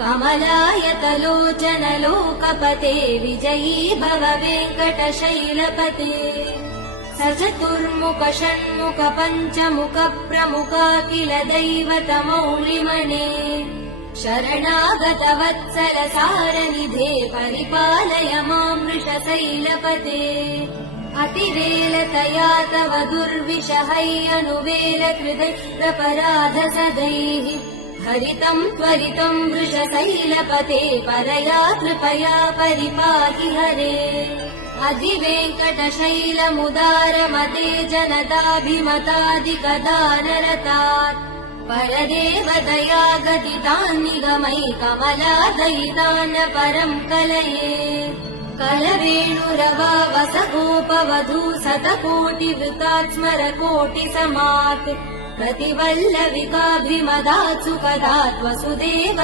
कमलायतलोचन लोकपते विजयी भव वेङ्कटशैलपते स चतुर्मुख षण्मुख पञ्चमुख प्रमुखाखिल दैवतमौलिमने शरणागत वत्सल सारनिधे परिपालय मां वृषशैलपते अतिवेलतया तव दुर्विषहैरनुवेल कृतैरपराध सदैः हरितं त्वरितं वृषशैलपते परया कृपया परिपाहि हरे अधिवेङ्कटशैलमुदारमते जनताभिमतादिकदानरतात् परदेवदया गदितान्निगमै कमलादयितान् परं कलये कलवेणुरवा वसगोपवधू शतकोटिवृतात् स्मरकोटिसमात् प्रतिवल्लविकाभिमदात् सुखदात् वसुदेव